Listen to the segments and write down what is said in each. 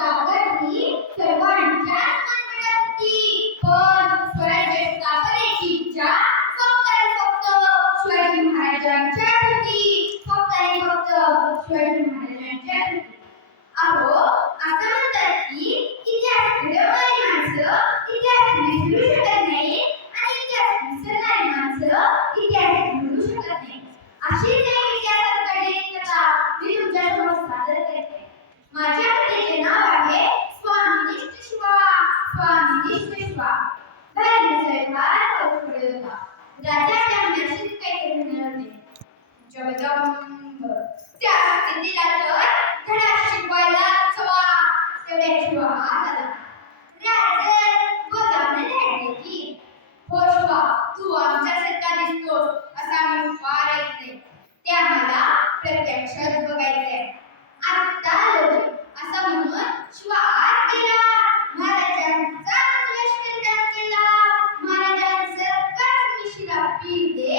ताकद ही सर्वांच्या होती. पण स्वराज्य स्थापनेची इच्छा फक्त आणि फक्त शिवाजी महाराजांच्या होती. फक्त आणि फक्त शिवाजी महाराजांच्या होती. आहो जगदंब त्या स्थितीला तर धडा शिकवायला हवा तेवढ्याची वाद आला राजे बोलावणे लागले की होशवा तू आमच्यासारखा दिसतोस असा मी फार ऐकले त्या मला प्रत्यक्षात बघायचे आत्ता लोक असा म्हणून श्वास केला. महाराजांचा केला महाराजांचा कच मिशिरा पिते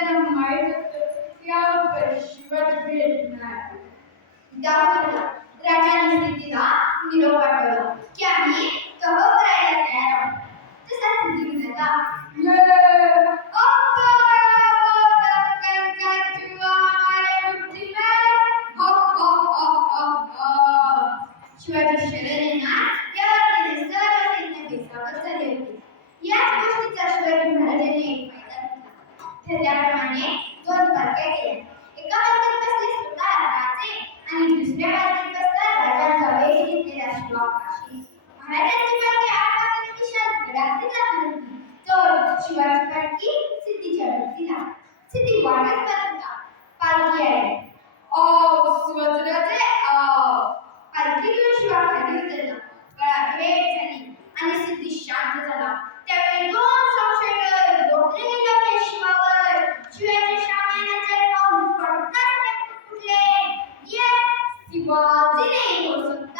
era mais especial para os chivotes verdes na época. Então, Dragão se virá e virou para ela. महाराजांची पालखी आठ वाजता दिशात गडाकडे जात होती तर शिवाची पालखी सिद्धीच्या व्यक्तीला सिद्धी वाढत पालखीला पालखी आहे ओ सुभद्राचे पालखी घेऊन शिवा खाली उतरला गळा भेट झाली आणि सिद्धी शांत झाला त्यावेळी दोन संशय डोकले गेले शिवावर शिवाच्या शाम्याने पाऊल फटकन फुटले ये शिवाजीने हो सकता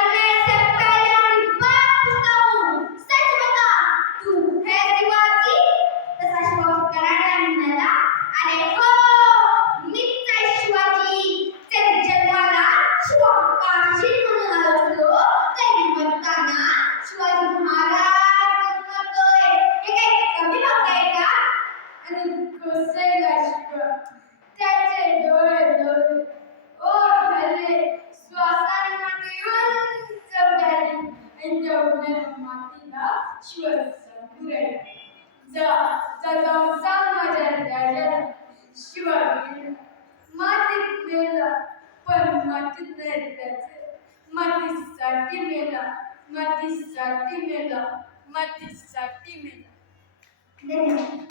संसार माझ्या न्यायाला शिवाय मातीत मेला पण मातीत नाही त्याचे मातीसाठी मेला मातीसाठी मेला मातीसाठी मेला. धन्यवाद.